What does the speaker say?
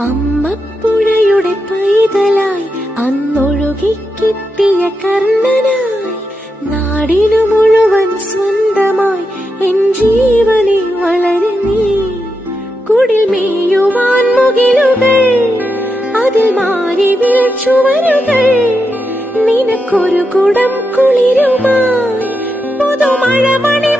അമ്മപ്പുഴയുടെ പൈതലായി അന്നൊഴുകിക്കിട്ടിയ കർണനായി നാടിനു മുഴുവൻ സ്വന്തമായി എൻ ജീവനെ വളരെ നീ. കുടിൽ മേയുവാൻ മുകിലുകൾ, അതിൽ മാരിവിൽ ചുവരുകൾ, നിനക്കൊരു കുടം കുളിരുമായി പുതുമഴമണി